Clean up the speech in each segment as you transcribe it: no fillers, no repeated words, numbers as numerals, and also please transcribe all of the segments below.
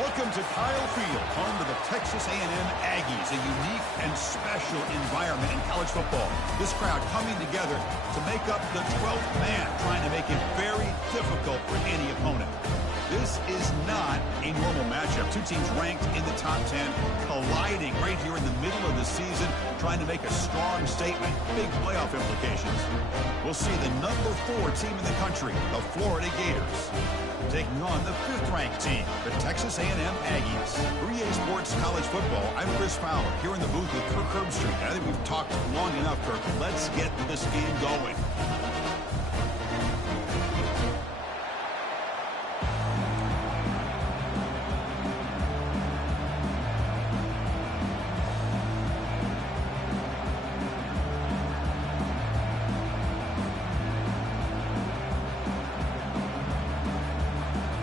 Welcome to Kyle Field, home to the Texas A&M Aggies, a unique and special environment in college football. This crowd coming together to make up the 12th man, trying to make it very difficult for any opponent. This is not a normal matchup. Two teams ranked in the top 10, colliding right here in the middle of the season, trying to make a strong statement, big playoff implications. We'll see the number 4 team in the country, the Florida Gators, taking on the 5th-ranked team, the Texas A&M Aggies. For EA Sports College Football, I'm Chris Fowler, here in the booth with Kirk Herbstreit. I think we've talked long enough, Kirk. Let's get this game going.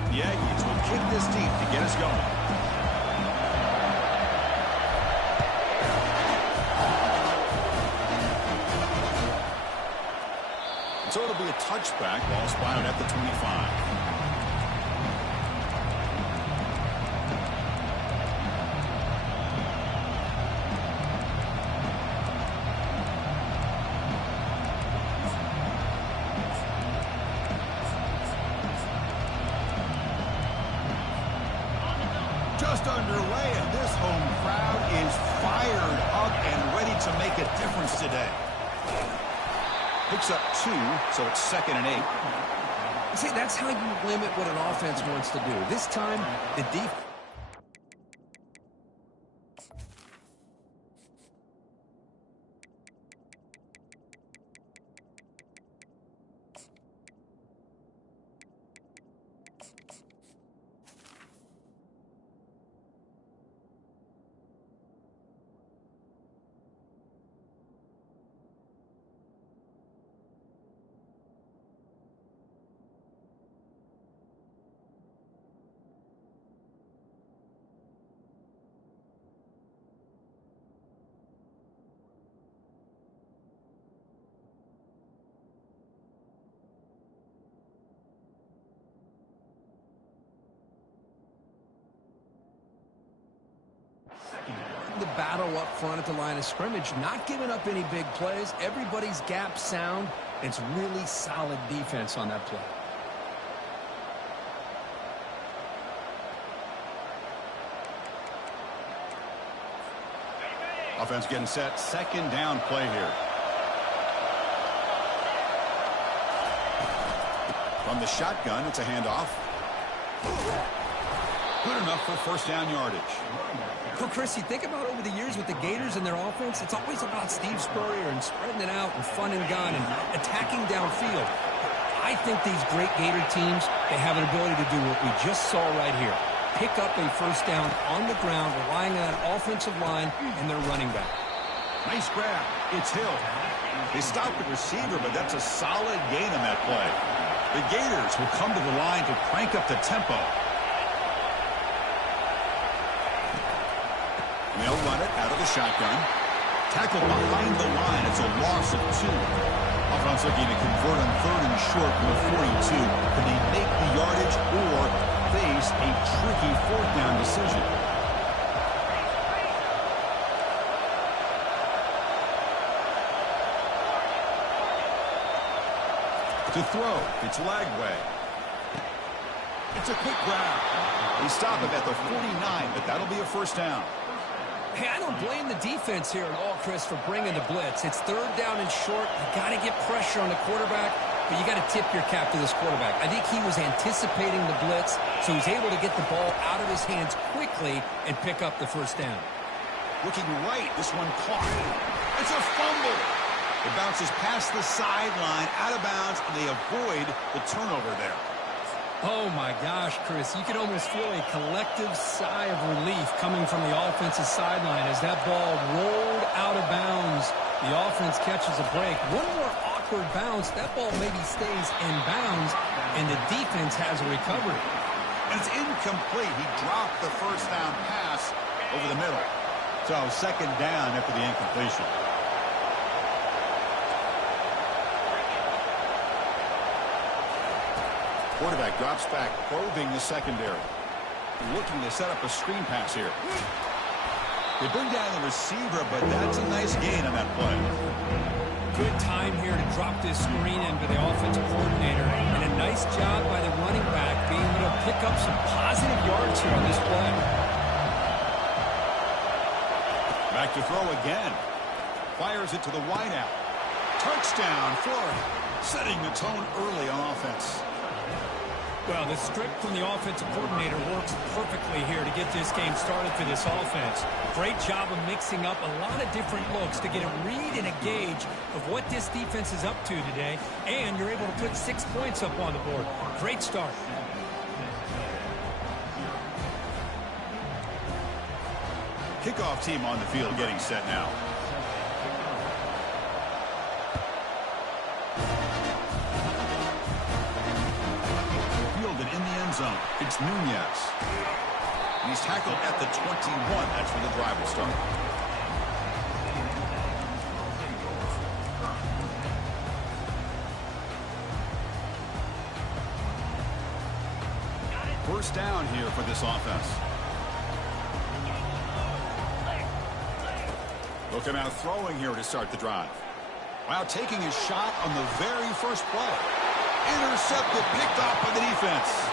The Aggies will kick this deep to get us going. So it'll be a touchback, ball spotted at the 25. Just underway, and this home crowd is fired up and ready to make a difference today. Picks up 2, so it's 2nd and 8. See, that's how you limit what an offense wants to do. This time, the defense. The battle up front at the line of scrimmage, not giving up any big plays. Everybody's gap sound. It's really solid defense on that play. Offense getting set, 2nd down play here. From the shotgun, it's a handoff. Good enough for 1st down yardage. Well, Chris, you think about over the years with the Gators and their offense, it's always about Steve Spurrier and spreading it out and fun and gun and attacking downfield. I think these great Gator teams, they have an ability to do what we just saw right here. Pick up a 1st down on the ground, relying on an offensive line and their running back. Nice grab. It's Hill. They stopped the receiver, but that's a solid gain on that play. The Gators will come to the line to crank up the tempo. They'll run it out of the shotgun. Tackled behind the line. It's a loss of 2. Offense looking to convert on 3rd and short from the 42. Can they make the yardage or face a tricky 4th down decision? To throw, it's Lagway. It's a quick grab. They stop him at the 49, but that'll be a 1st down. Hey, I don't blame the defense here at all, Chris, for bringing the blitz. It's 3rd down and short. You got to get pressure on the quarterback, but you got to tip your cap to this quarterback. I think he was anticipating the blitz, so he's able to get the ball out of his hands quickly and pick up the 1st down. Looking right, this one caught. It's a fumble. It bounces past the sideline, out of bounds, and they avoid the turnover there. Oh, my gosh, Chris. You can almost feel a collective sigh of relief coming from the offensive sideline as that ball rolled out of bounds. The offense catches a break. One more awkward bounce. That ball maybe stays in bounds, and the defense has a recovery. And it's incomplete. He dropped the 1st down pass over the middle. So 2nd down after the incompletion. Quarterback drops back, probing the secondary. looking to set up a screen pass here. They bring down the receiver, but that's a nice gain on that play. Good time here to drop this screen into the offensive coordinator. And a nice job by the running back being able to pick up some positive yards here on this play. Back to throw again. Fires it to the wideout. Touchdown, Florida. Setting the tone early on offense. Well, the script from the offensive coordinator works perfectly here to get this game started for this offense. Great job of mixing up a lot of different looks to get a read and a gauge of what this defense is up to today, and you're able to put 6 points up on the board. Great start. Kickoff team on the field getting set now. Zone. It's Nunez. And he's tackled at the 21. That's where the drive will start. First down here for this offense. They'll come out throwing here to start the drive. While taking a shot on the very first play. Intercepted, picked off by the defense.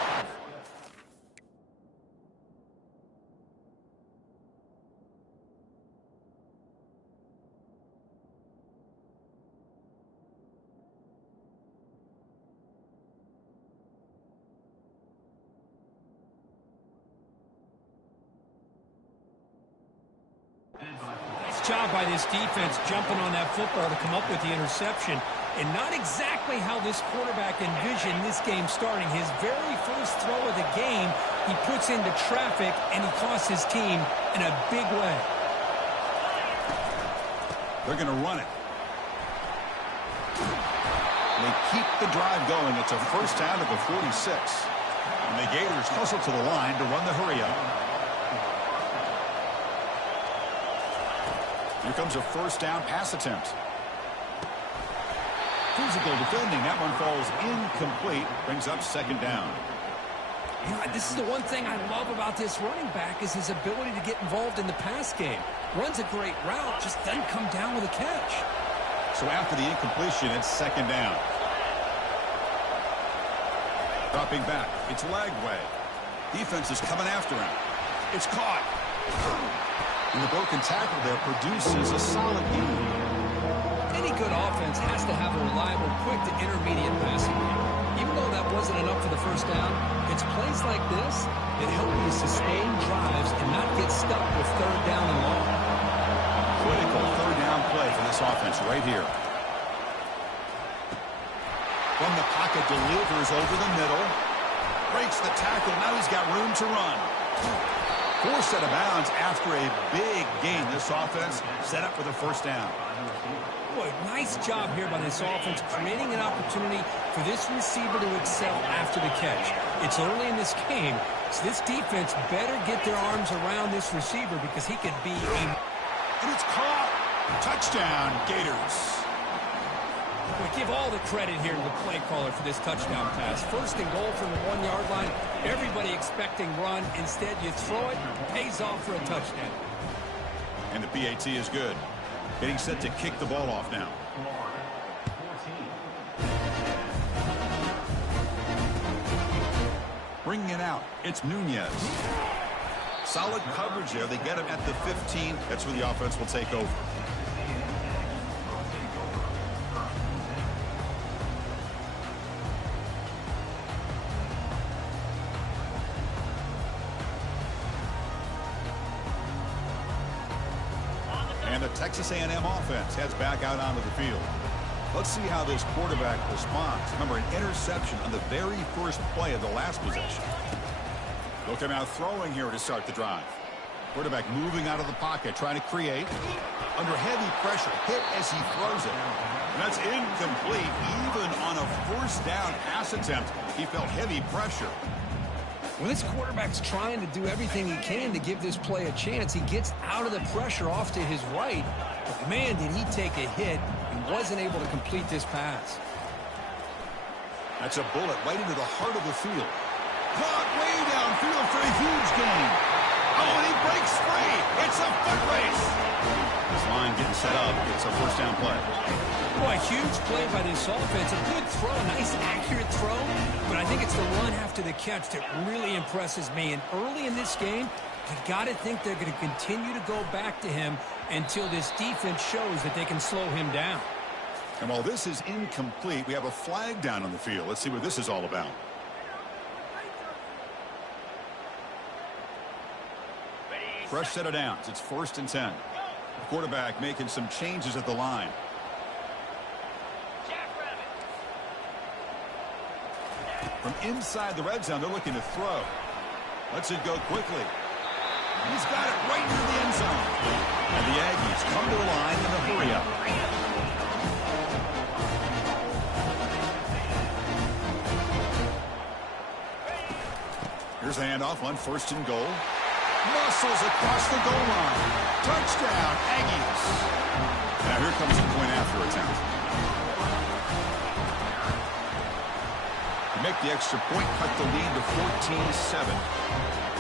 Nice job by this defense jumping on that football to come up with the interception. And not exactly how this quarterback envisioned this game starting. His very first throw of the game, he puts into traffic, and he costs his team in a big way. They're going to run it. They keep the drive going. It's a first down at the 46. And the Gators hustle to the line to run the hurry-up. Here comes a first down pass attempt. Physical defending. That one falls incomplete. Brings up second down. You know, this is the one thing I love about this running back is his ability to get involved in the pass game. Runs a great route, just doesn't come down with a catch. So after the incompletion, it's second down. Dropping back. It's Lagway. Defense is coming after him. It's caught. And the broken tackle there produces a solid gain. Any good offense has to have a reliable, quick to intermediate passing game. Even though that wasn't enough for the first down, it's plays like this that help you sustain drives and not get stuck with third down and long. Critical third down play for this offense right here. From the pocket, delivers over the middle. Breaks the tackle. Now he's got room to run. Forced out of bounds after a big gain. This offense set up for the first down. Boy, nice job here by this offense, creating an opportunity for this receiver to excel after the catch. It's early in this game, so this defense better get their arms around this receiver because he could be a... And it's caught. Touchdown, Gators. We give all the credit here to the play caller for this touchdown pass. First and goal from the 1 yard line. Everybody expecting run. Instead, you throw it, pays off for a touchdown. And the PAT is good. Getting set to kick the ball off now. Bringing it out. It's Nunez. Solid coverage there. They get him at the 15. That's where the offense will take over. And the Texas A&M offense heads back out onto the field. Let's see how this quarterback responds. Remember, an interception on the very first play of the last possession. They'll come out throwing here to start the drive. Quarterback moving out of the pocket, trying to create. Under heavy pressure, hit as he throws it. And that's incomplete. Even on a first down pass attempt, he felt heavy pressure. When this quarterback's trying to do everything he can to give this play a chance, he gets out of the pressure off to his right. But man, did he take a hit and wasn't able to complete this pass. That's a bullet right into the heart of the field. Caught way downfield for a huge gain. Oh, and he breaks free. It's a foot race. This line getting set up. It's a first down play. Boy, huge play by this offense. A good throw, a nice accurate throw. But I think it's the run after the catch that really impresses me. And early in this game, you got to think they're going to continue to go back to him until this defense shows that they can slow him down. And while this is incomplete, we have a flag down on the field. Let's see what this is all about. Fresh set of downs. It's 1st and 10. The quarterback making some changes at the line. From inside the red zone, they're looking to throw. Lets it go quickly. He's got it right near the end zone. And the Aggies come to the line in a hurry up. Here's the handoff on 1st and goal. Muscles across the goal line. Touchdown, Aggies. Now here comes the point after attempt. To make the extra point, cut the lead to 14-7.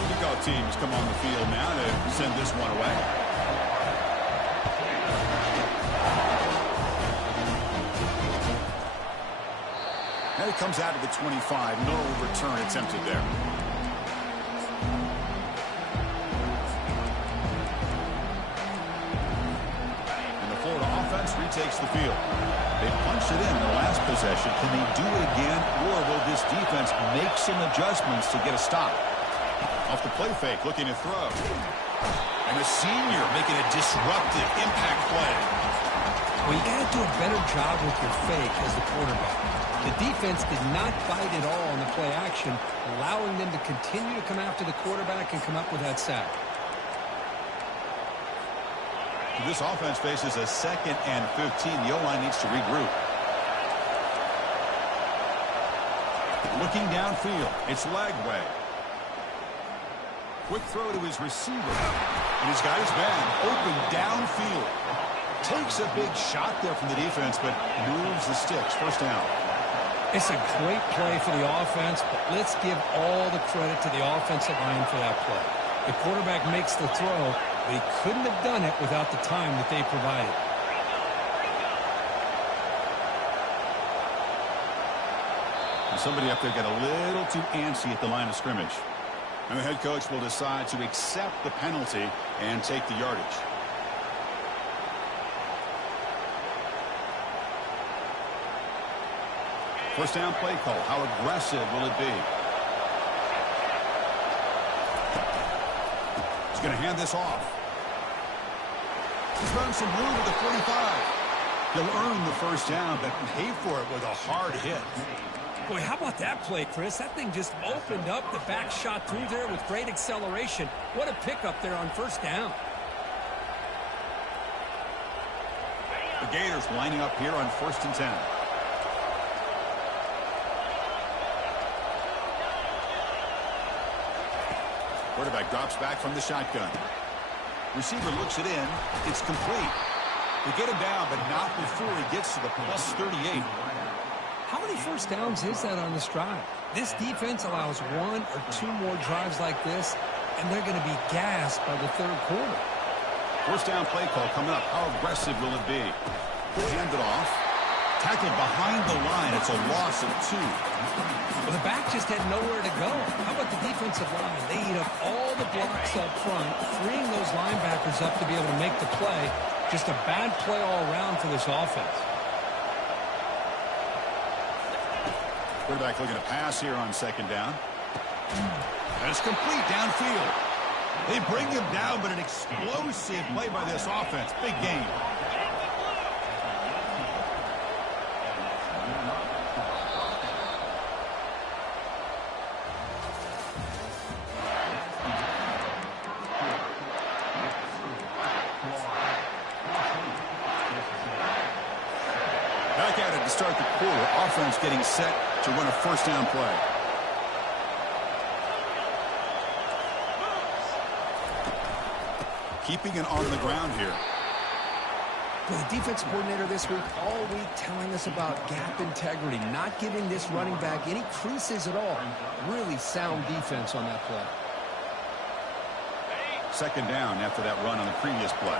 Kickoff teams come on the field now to send this one away. And it comes out of the 25. No return attempted there. Retakes the field. They punched it in the last possession. Can they do it again, or will this defense make some adjustments to get a stop? Off the play fake, looking to throw. And the senior making a disruptive impact play. Well, you got to do a better job with your fake as the quarterback. The defense did not bite at all on the play action, allowing them to continue to come after the quarterback and come up with that sack. This offense faces a 2nd and 15. The O-line needs to regroup. Looking downfield. It's Lagway. Quick throw to his receiver. And he's got his man open downfield. Takes a big shot there from the defense, but moves the sticks. First down. It's a great play for the offense, but let's give all the credit to the offensive line for that play. The quarterback makes the throw, but he couldn't have done it without the time that they provided. And somebody up there got a little too antsy at the line of scrimmage. And the head coach will decide to accept the penalty and take the yardage. First down play call. How aggressive will it be? He's going to hand this off. He's run some room at the 45. He'll earn the first down, but pay for it with a hard hit. Boy, how about that play, Chris? That thing just opened up. The back shot through there with great acceleration. What a pickup there on first down. The Gators lining up here on 1st and 10. Quarterback drops back from the shotgun. Receiver looks it in. It's complete. They get him down, but not before he gets to the plus 38. How many first downs is that on this drive? This defense allows 1 or 2 more drives like this, and they're going to be gassed by the third quarter. First down play call coming up. How aggressive will it be? He'll hand it off. Tackled behind the line. It's a loss of 2. Well, the back just had nowhere to go. How about the defensive line? They eat up all the blocks up front, freeing those linebackers up to be able to make the play. Just a bad play all around for this offense. Quarterback looking to pass here on 2nd down. And it's complete downfield. They bring him down, but an explosive play by this offense. Big game. Back at it to start the quarter. Offense getting set to run a first down play. Keeping it on the ground here. Well, the defense coordinator this week, all week telling us about gap integrity, not giving this running back any creases at all. Really sound defense on that play. Second down after that run on the previous play.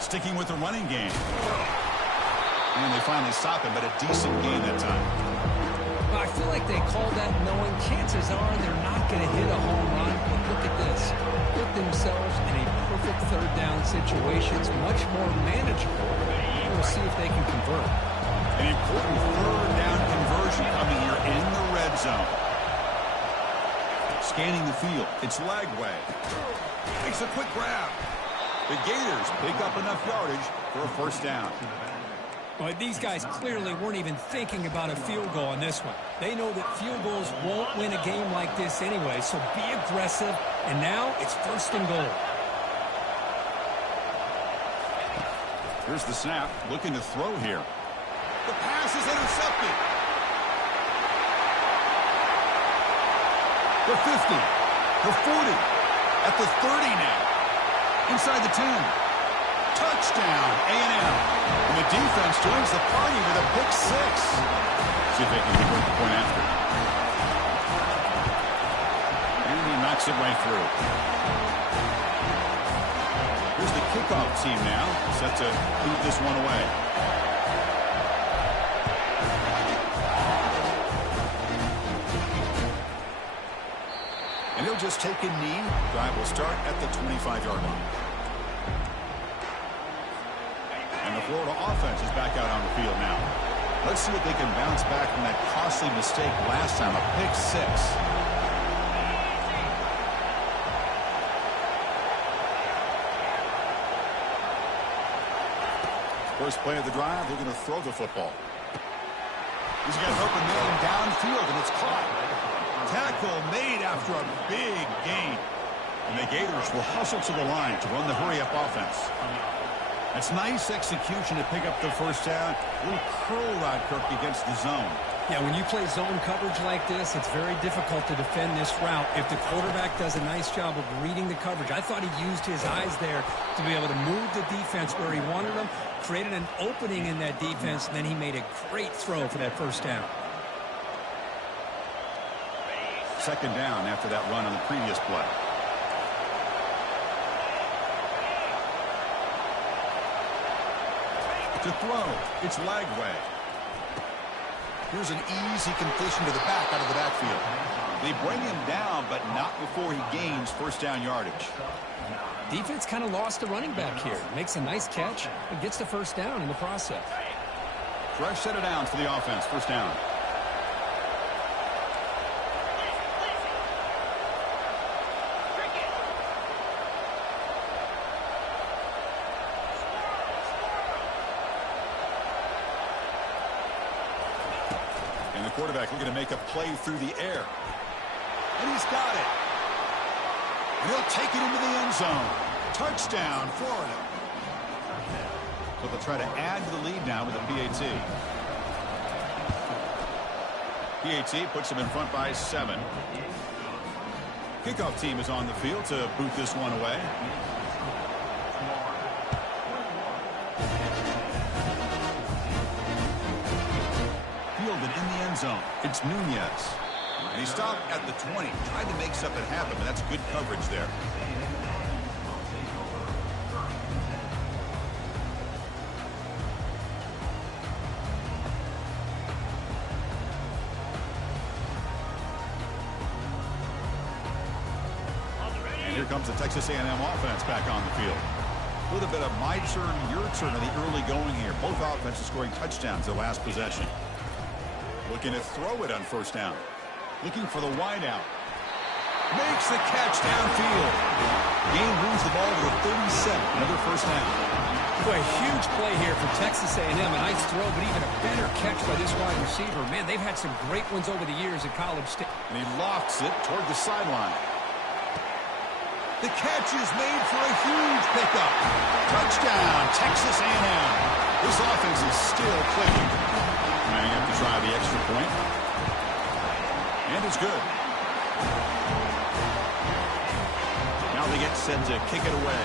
Sticking with the running game. And they finally stop him, but a decent gain that time. Well, I feel like they called that knowing chances are they're not going to hit a home run. But look at this. Put themselves in a perfect third down situation. It's much more manageable. We'll see if they can convert. An important third down conversion coming here in the red zone. Scanning the field. It's Lagway. Makes a quick grab. The Gators pick up enough yardage for a first down. But these guys clearly weren't even thinking about a field goal on this one. They know that field goals won't win a game like this anyway, so be aggressive. And now it's first and goal. Here's the snap, looking to throw here. The pass is intercepted. The 50, the 40, at the 30 now. Inside the 10. Touchdown, A&M. And the defense joins the party with a pick six. See if they can convert the point after. And he knocks it right through. Here's the kickoff team now, set to boot this one away. And he'll just take a knee. Drive will start at the 25-yard line. And the Florida offense is back out on the field now. Let's see if they can bounce back from that costly mistake last time, a pick six. First play of the drive, they're going to throw the football. He's got an open man downfield, and it's caught. Tackle made after a big gain. And the Gators will hustle to the line to run the hurry-up offense. That's nice execution to pick up the first down. A little curl rod, Kirk, against the zone. Yeah, when you play zone coverage like this, it's very difficult to defend this route if the quarterback does a nice job of reading the coverage. I thought he used his eyes there to be able to move the defense where he wanted them, created an opening in that defense, and then he made a great throw for that first down. Second down after that run on the previous play. To throw, it's Lagway. Here's an easy completion to the back out of the backfield. They bring him down, but not before he gains first down yardage. Defense kind of lost the running back here. Makes a nice catch and gets the first down in the process. Fresh set of downs for the offense. First down. And the quarterback looking to make a play through the air. And he's got it. And he'll take it into the end zone. Touchdown, Florida. So they'll try to add to the lead now with a PAT. PAT puts them in front by 7. Kickoff team is on the field to boot this one away. Fielded in the end zone. It's Nunez. And he stopped at the 20. Tried to make something happen, but that's good coverage there. And here comes the Texas A&M offense back on the field. A little bit of my turn, your turn in the early going here. Both offenses scoring touchdowns their last possession. Looking to throw it on first down. Looking for the wideout. Makes the catch downfield. Gain moves the ball to the 37. Another first down. Boy, a huge play here for Texas A&M. A nice throw, but even a better catch by this wide receiver. Man, they've had some great ones over the years at College Station. And he lofts it toward the sideline. The catch is made for a huge pickup. Touchdown, Texas A&M. This offense is still clicking. Might have to try the extra point. And it's good. Now they get set to kick it away.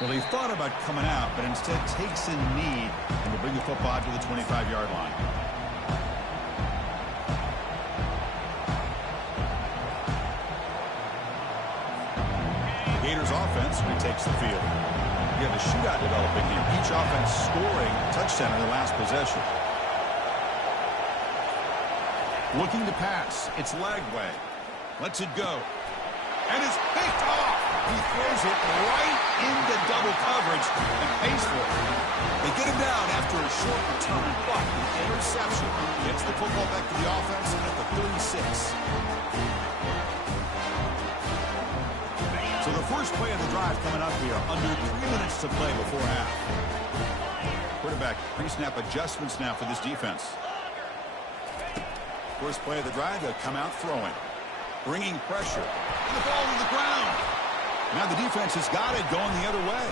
Well, he thought about coming out, but instead takes in knee and will bring the football to the 25-yard line. The Gators offense retakes the field. We have a shootout developing here. Each offense scoring a touchdown in their last possession. Looking to pass. It's Lagway. Lets it go. And it's picked off. He throws it right into double coverage and pays for it. They get him down after a short return, but the interception gets the football back to the offense at the 36. So the first play of the drive coming up here, under 3 minutes to play before half. Quarterback pre-snap adjustments now for this defense. First play of the drive, they'll come out throwing. Bringing pressure. And the ball to the ground. Now the defense has got it going the other way.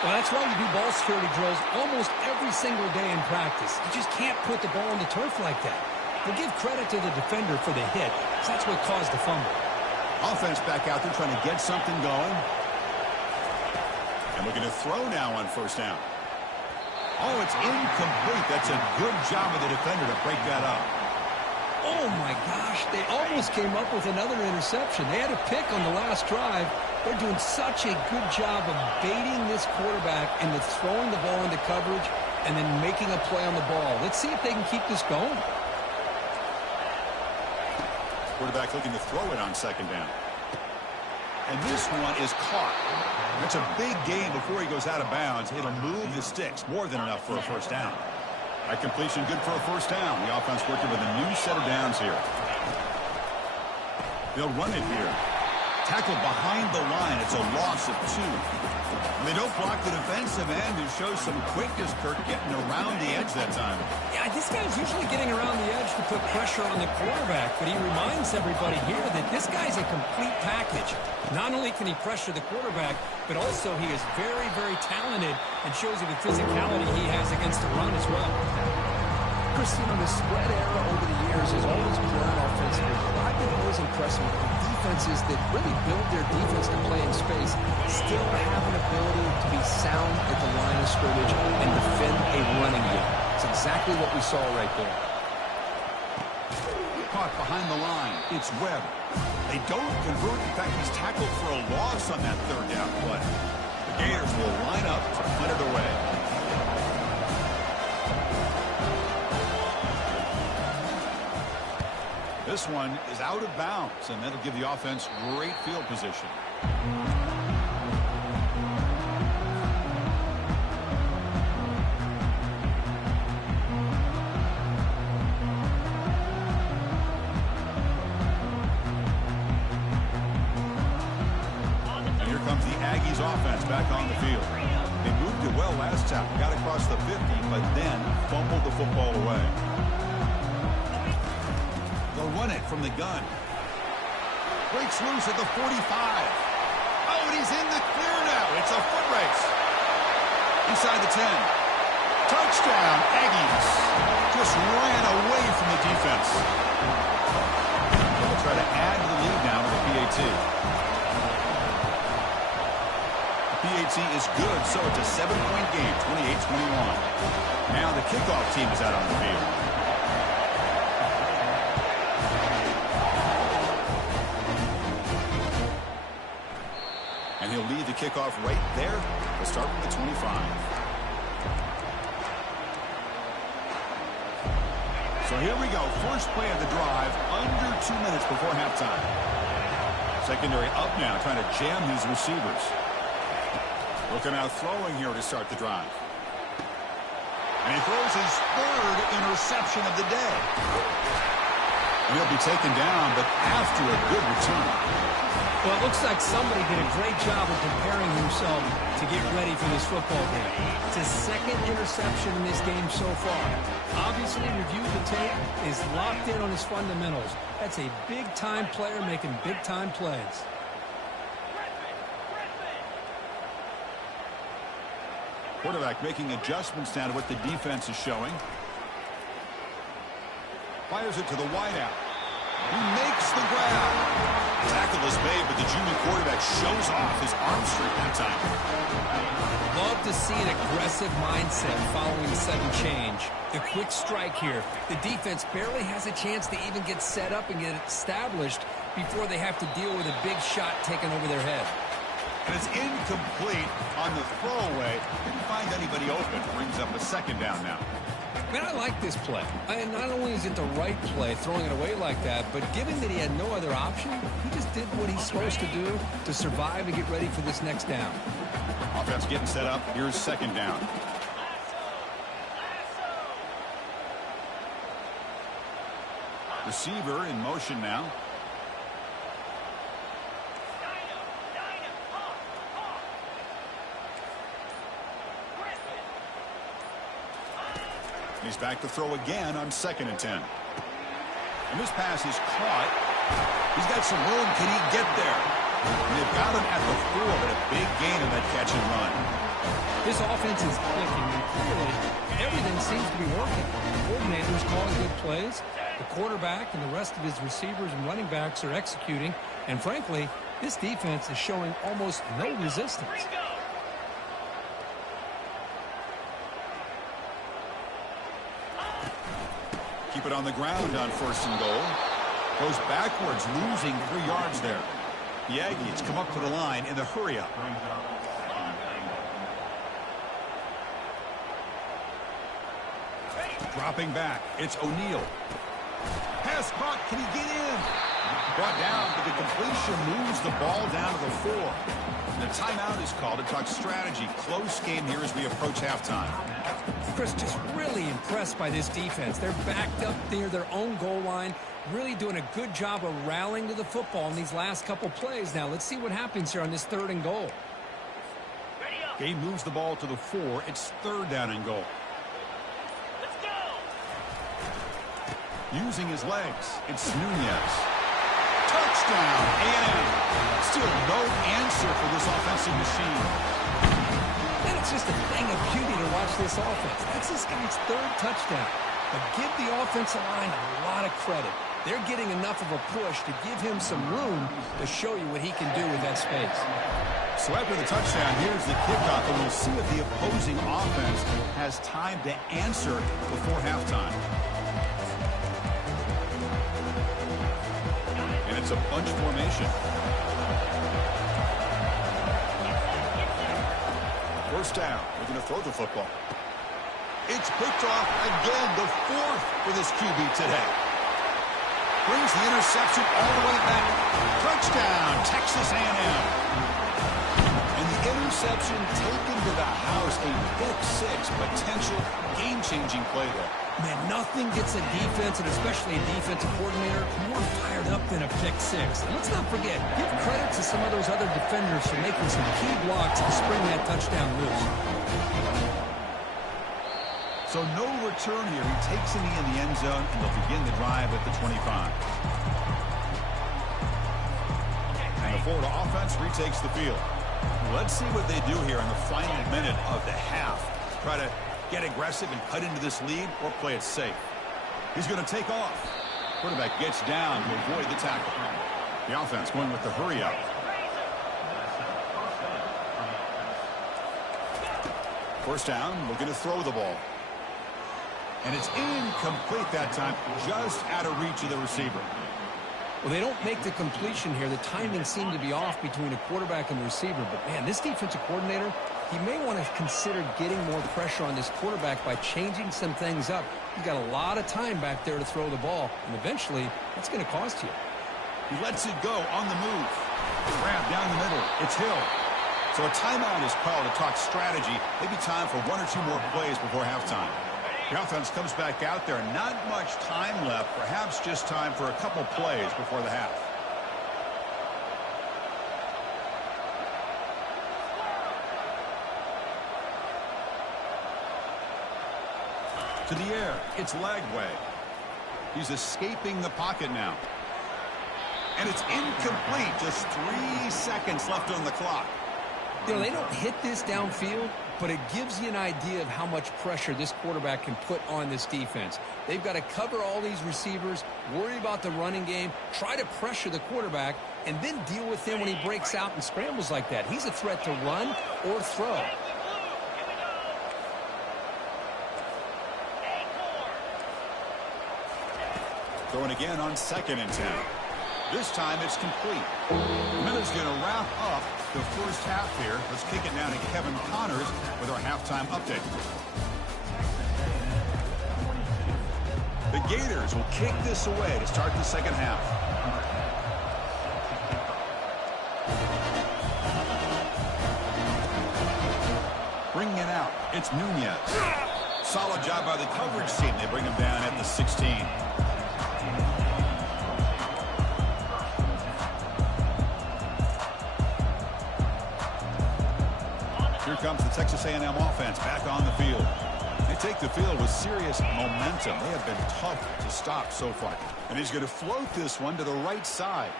Well, that's why you do ball security drills almost every single day in practice. You just can't put the ball on the turf like that. We'll give credit to the defender for the hit, because that's what caused the fumble. Offense back out there trying to get something going. And looking to throw now on first down. Oh, it's incomplete. That's a good job of the defender to break that up. Oh, my gosh. They almost came up with another interception. They had a pick on the last drive. They're doing such a good job of baiting this quarterback into throwing the ball into coverage and then making a play on the ball. Let's see if they can keep this going. Quarterback looking to throw it on second down. And this one is caught. That's a big gain before he goes out of bounds. It'll move the sticks. More than enough for a first down. That completion good for a first down. The offense working with a new set of downs here. They'll run it here. Tackled behind the line. It's a loss of 2. And they don't block the defensive end, who shows some quickness, Kirk, getting around the edge that time. Yeah, this guy's usually getting around the edge to put pressure on the quarterback, but he reminds everybody here that this guy's a complete package. Not only can he pressure the quarterback, but also he is very, very talented and shows you the physicality he has against the run as well. Christine, the spread era over the years has always grown offensively. I've been always impressed with defenses that really build their defense to play in space, still have an ability to be sound at the line of scrimmage and defend a running game. It's exactly what we saw right there. Caught behind the line. It's Webb. They don't convert. In fact, he's tackled for a loss on that third down play. The Gators will line up to punt it away. This one is out of bounds, and that'll give the offense great field position. And here comes the Aggies offense back on the field. They moved it well last time, got across the 50, but then fumbled the football away. They'll run it from the gun. Breaks loose at the 45. Oh, and he's in the clear now. It's a foot race. Inside the 10. Touchdown, Aggies. Just ran away from the defense. They'll try to add to the lead now with a PAT. The PAT is good, so it's a 7-point game, 28-21. Now the kickoff team is out on the field. And he'll lead the kickoff right there. We'll start with the 25. So here we go. First play of the drive, under 2 minutes before halftime. Secondary up now, trying to jam these receivers. Looking out throwing here to start the drive. And he throws his third interception of the day. And he'll be taken down, but after a good return. Well, it looks like somebody did a great job of preparing himself to get ready for this football game. It's his second interception in this game so far. Obviously, reviewed the tape, is locked in on his fundamentals. That's a big-time player making big-time plays. Quarterback making adjustments down to what the defense is showing. Fires it to the wideout. He makes the grab. Tackle is made, but the junior quarterback shows off his arm strength that time. Love to see an aggressive mindset following the sudden change. The quick strike here. The defense barely has a chance to even get set up and get established before they have to deal with a big shot taken over their head. And it's incomplete on the throwaway. Didn't find anybody open. Brings up a second down now. Man, I like this play. And not only is it the right play, throwing it away like that, but given that he had no other option, he just did what he's supposed to do to survive and get ready for this next down. Offense getting set up. Here's second down. Receiver in motion now. He's back to throw again on 2nd and 10. And this pass is caught. He's got some room. Can he get there? And they've got him at the 4, but a big gain in that catch and run. This offense is clicking, and clearly everything seems to be working. The coordinator's calling good plays. The quarterback and the rest of his receivers and running backs are executing. And frankly, this defense is showing almost no resistance. Keep it on the ground on 1st and goal. Goes backwards, losing 3 yards there. The Aggies come up to the line in the hurry-up. Dropping back, it's O'Neal. Pass caught, can he get in? Brought down, but the completion moves the ball down to the 4. And the timeout is called to talk strategy. Close game here as we approach halftime. Chris, just really impressed by this defense. They're backed up near their own goal line, really doing a good job of rallying to the football in these last couple plays. Now, let's see what happens here on this 3rd and goal. Gabe moves the ball to the 4. It's 3rd down and goal. Let's go. Using his legs, it's Nunez. Touchdown, A&M. Still no answer for this offensive machine. And it's just a thing of beauty to watch this offense. That's this guy's 3rd touchdown. But give the offensive line a lot of credit. They're getting enough of a push to give him some room to show you what he can do with that space. So after the touchdown, here's the kickoff, and we'll see if the opposing offense has time to answer before halftime. And it's a bunch formation. 1st down. We're going to throw the football. It's picked off again, the 4th for this QB today. Brings the interception all the way back. Touchdown, Texas A&M. And the interception taken to the house, a pick-6, potential game-changing play there. Man, nothing gets a defense, and especially a defensive coordinator, more fired up than a pick-6. And let's not forget, give credit to some of those other defenders for making some key blocks to spring that touchdown loose. So no return here. He takes it in the end zone, and they'll begin the drive at the 25. And the Florida offense retakes the field. Let's see what they do here in the final minute of the half. Try to get aggressive and cut into this lead, or play it safe. He's going to take off. Quarterback gets down to avoid the tackle. The offense going with the hurry-up. First down, looking to throw the ball. And it's incomplete that time, just out of reach of the receiver. Well, they don't make the completion here. The timing seemed to be off between a quarterback and the receiver. But, man, this defensive coordinator, he may want to consider getting more pressure on this quarterback by changing some things up. He's got a lot of time back there to throw the ball, and eventually that's going to cost you. He lets it go on the move. Grab down the middle. It's Hill. So a timeout is called to talk strategy. Maybe time for 1 or 2 more plays before halftime. The offense comes back out there. Not much time left. Perhaps just time for a couple plays before the half. To the air. It's Lagway. He's escaping the pocket now. And it's incomplete. Just 3 seconds left on the clock. You know, they don't hit this downfield, but it gives you an idea of how much pressure this quarterback can put on this defense. They've got to cover all these receivers, worry about the running game, try to pressure the quarterback, and then deal with him when he breaks out and scrambles like that. He's a threat to run or throw. Throwing again on 2nd and 10. This time it's complete. Miller's going to wrap up the first half here. Let's kick it down to Kevin Connors with our halftime update. The Gators will kick this away to start the second half. Bringing it out, it's Nunez. Solid job by the coverage team. They bring him down at the 16. Here comes the Texas A&M offense back on the field. They take the field with serious momentum. They have been tough to stop so far. And he's going to float this one to the right side.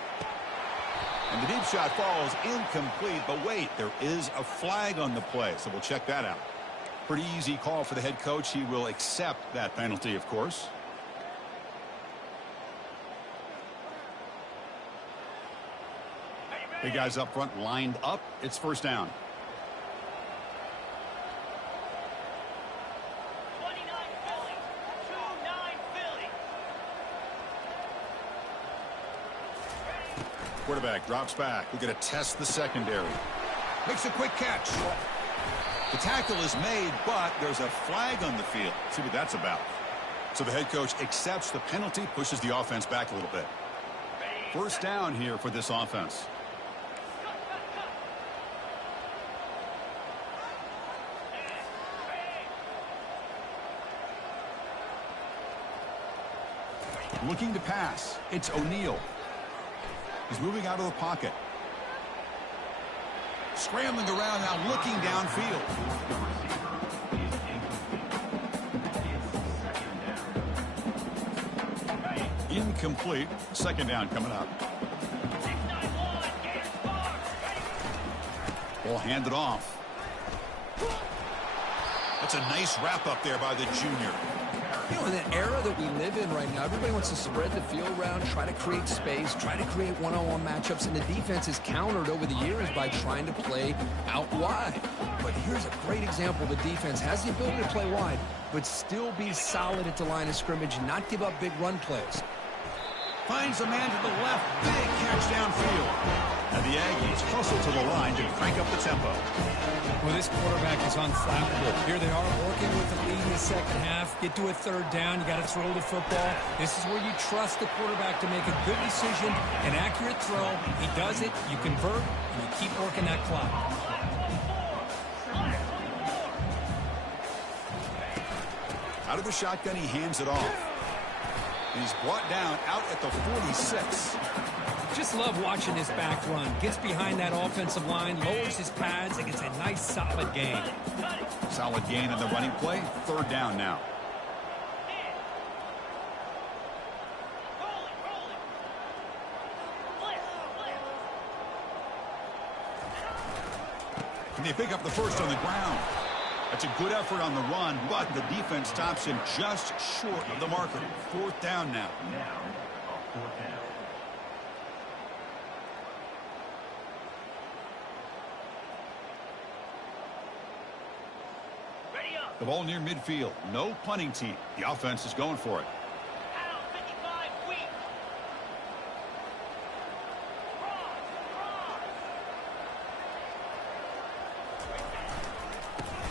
And the deep shot falls incomplete. But wait, there is a flag on the play, so we'll check that out. Pretty easy call for the head coach. He will accept that penalty, of course. Big guys up front lined up. It's first down. Quarterback drops back. We're going to test the secondary. Makes a quick catch. The tackle is made, but there's a flag on the field. See what that's about. So the head coach accepts the penalty, pushes the offense back a little bit. First down here for this offense. Looking to pass. It's O'Neal. He's moving out of the pocket. Scrambling around now, looking downfield. Incomplete. Second down coming up. Ball handed off. That's a nice wrap up there by the junior. You know, in the era that we live in right now, everybody wants to spread the field around, try to create space, try to create one-on-one matchups, and the defense is countered over the years by trying to play out wide. But here's a great example. The defense has the ability to play wide, but still be solid at the line of scrimmage and not give up big run plays. Finds a man to the left. Big catch downfield. And the Aggies hustle to the line to crank up the tempo. Well, this quarterback is unflappable. Here they are working with the lead in the second half. Get to a third down. You got to throw the football. This is where you trust the quarterback to make a good decision, an accurate throw. He does it. You convert, and you keep working that clock. Out of the shotgun, he hands it off. He's brought down out at the 46. Just love watching this back run. Gets behind that offensive line, lowers his pads, and gets a nice solid gain. Solid gain in the running play. Third down now. And they pick up the first on the ground. That's a good effort on the run, but the defense stops him just short of the marker. Fourth down now. The ball near midfield. No punting team. The offense is going for it.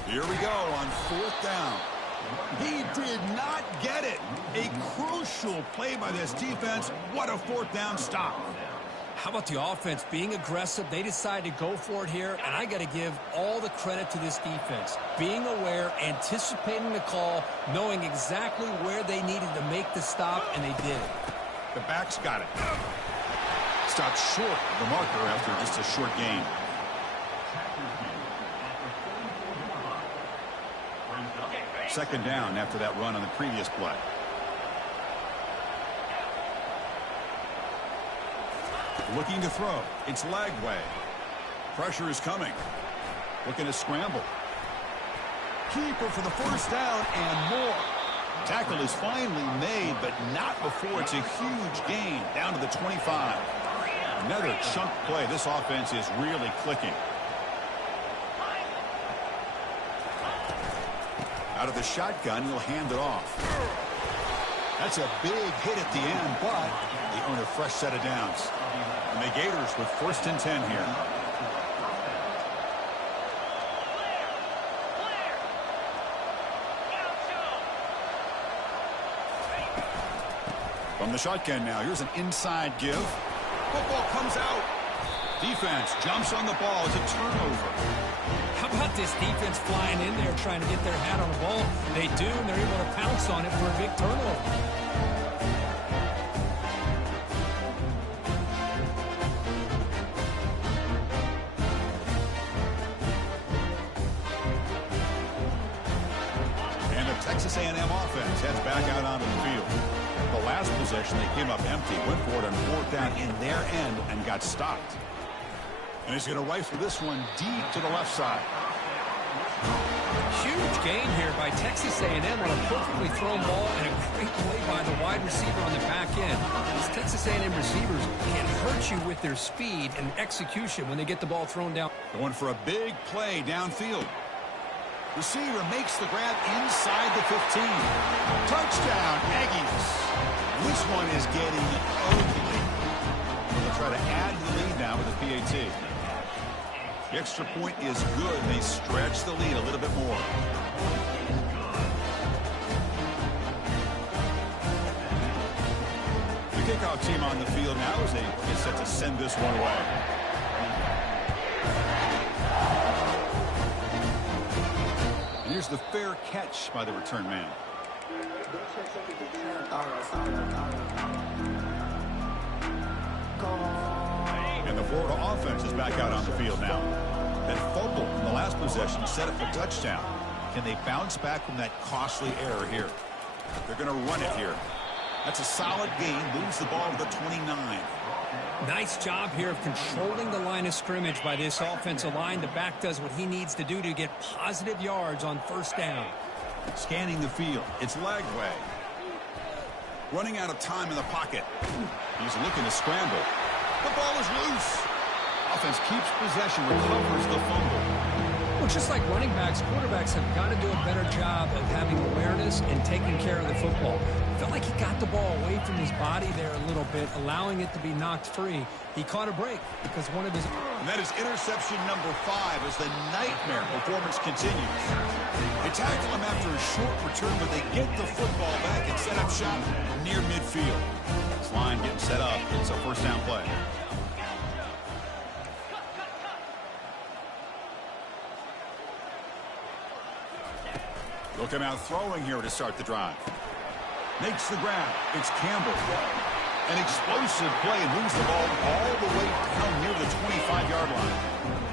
Here we go on fourth down. He did not get it. A crucial play by this defense. What a fourth down stop. How about the offense being aggressive? They decided to go for it here, and I got to give all the credit to this defense. Being aware, anticipating the call, knowing exactly where they needed to make the stop, and they did. The backs got it. Stopped short of the marker after just a short gain. Second down after that run on the previous play. Looking to throw. It's Lagway. Pressure is coming. Looking to scramble. Keeper for the first down and more. Tackle is finally made, but not before it's a huge gain down to the 25. Another chunk play. This offense is really clicking. Out of the shotgun, he'll hand it off. That's a big hit at the end, but they earn a fresh set of downs. And the Gators with 1st and 10 here. From the shotgun now, here's an inside give. Football comes out. Defense jumps on the ball. It's a turnover. How about this defense flying in there trying to get their hat on the ball? They do, and they're able to pounce on it for a big turnover. And the Texas A&M offense heads back out onto the field. The last possession, they came up empty, went for it on 4th down in their end and got stopped. And he's going to rifle this one deep to the left side. Huge gain here by Texas A&M on a perfectly thrown ball and a great play by the wide receiver on the back end. These Texas A&M receivers can hurt you with their speed and execution when they get the ball thrown down. Going for a big play downfield. Receiver makes the grab inside the 15. Touchdown, Aggies. This one is getting ugly. They'll try to add to the lead now with a PAT. The extra point is good. They stretch the lead a little bit more. The kickoff team on the field now as they get set to send this one away. And here's the fair catch by the return man. And the Florida offense is back out on the field now. That fumble in the last possession set up a touchdown. Can they bounce back from that costly error here? They're going to run it here. That's a solid gain. Moves the ball to the 29. Nice job here of controlling the line of scrimmage by this offensive line. The back does what he needs to do to get positive yards on 1st down. Scanning the field. It's Lagway. Running out of time in the pocket. He's looking to scramble. The ball is loose. Offense keeps possession, recovers the fumble. Well, just like running backs, quarterbacks have got to do a better job of having awareness and taking care of the football. I felt like he got the ball away from his body there a little bit, allowing it to be knocked free. He caught a break because one of his... And that is interception number 5 as the nightmare performance continues. They tackle him after a short return, but they get the football back and set up shop near midfield. This line getting set up. It's a 1st down play. They'll come out throwing here to start the drive. Makes the grab. It's Campbell. An explosive play and moves the ball all the way down near the 25-yard line.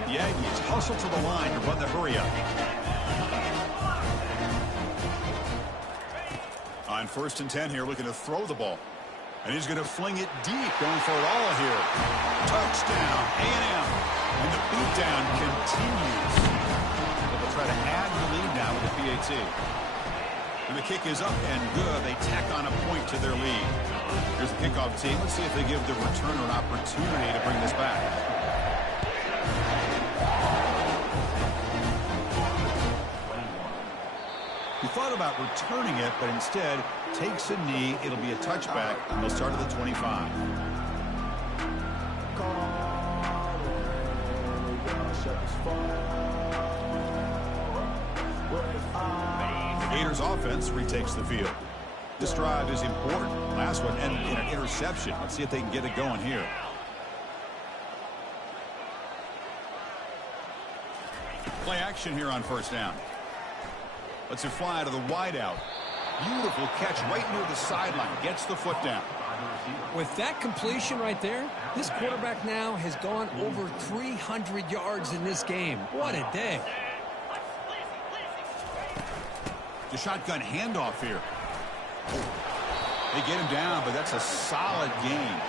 The Aggies hustle to the line to run the hurry up. On 1st and 10 here, looking to throw the ball. And he's going to fling it deep, going for it all here. Touchdown, A&M. And the beatdown continues. They'll try to add the lead now with the PAT. And the kick is up and good. They tack on a point to their lead. Here's the kickoff team. Let's see if they give the returner an opportunity to bring this back. He thought about returning it, but instead takes a knee. It'll be a touchback, and they'll start at the 25. The Gators offense retakes the field. This drive is important. Last one ended in an interception. Let's see if they can get it going here. Play action here on 1st down. Let's it fly to the wideout. Beautiful catch right near the sideline. Gets the foot down. With that completion right there, this quarterback now has gone over 300 yards in this game. What a day. The shotgun handoff here. They get him down, but that's a solid gain.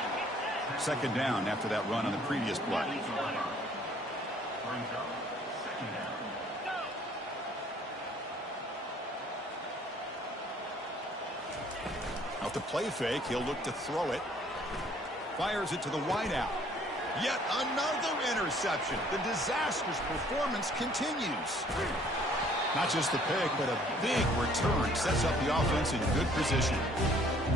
2nd down after that run on the previous play. Off the play fake, he'll look to throw it. Fires it to the wideout. Yet another interception. The disastrous performance continues. Not just the pick, but a big return sets up the offense in good position.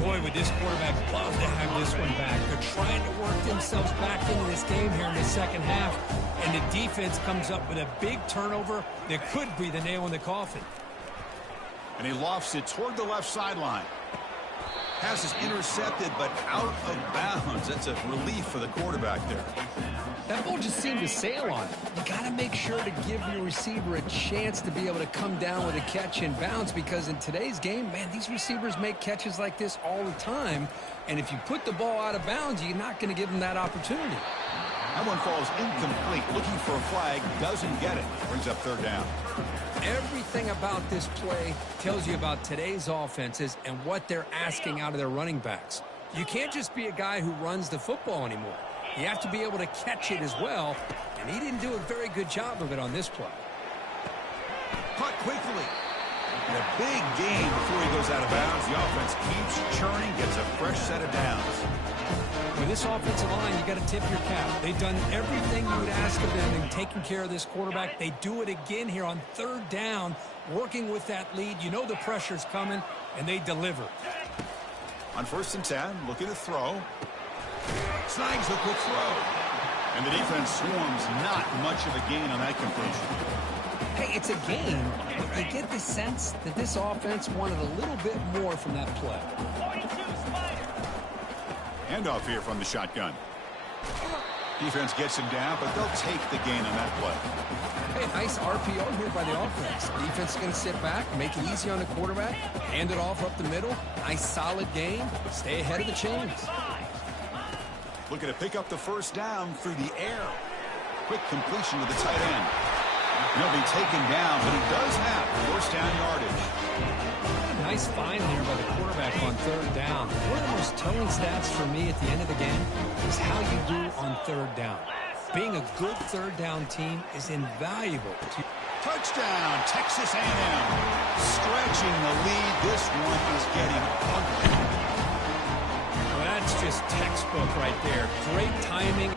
Boy, would this quarterback love to have this one back. They're trying to work themselves back into this game here in the second half, and the defense comes up with a big turnover that could be the nail in the coffin. And he lofts it toward the left sideline. Pass is intercepted, but out of bounds. That's a relief for the quarterback there. That ball just seemed to sail on it. You got to make sure to give your receiver a chance to be able to come down with a catch and bounce, because in today's game, man, these receivers make catches like this all the time. And if you put the ball out of bounds, you're not going to give them that opportunity. That one falls incomplete. Looking for a flag, doesn't get it. Brings up third down. Everything about this play tells you about today's offenses and what they're asking out of their running backs. You can't just be a guy who runs the football anymore. You have to be able to catch it as well, and he didn't do a very good job of it on this play. Caught quickly. And a big gain before he goes out of bounds. The offense keeps churning, gets a fresh set of downs. With this offensive line, you got to tip your cap. They've done everything you would ask of them in taking care of this quarterback. They do it again here on third down, working with that lead. You know the pressure's coming, and they deliver. On 1st and 10, looking to throw. Snags the quick throw. And the defense swarms. Not much of a gain on that completion. Hey, it's a game, but you get the sense that this offense wanted a little bit more from that play. Handoff here from the shotgun. Defense gets him down, but they'll take the gain on that play. Hey, nice RPO here by the offense. Defense is going to sit back, make it easy on the quarterback, hand it off up the middle. Nice solid gain. Stay ahead of the chains. Looking to pick up the first down through the air. Quick completion to the tight end. He'll be taken down, but he does have first down yardage. Nice find there by the quarterback on third down. One of the most telling stats for me at the end of the game is how you do on third down. Being a good third down team is invaluable. Touchdown, Texas A&M. Stretching the lead. This one is getting ugly. Well, that's just textbook right there. Great timing.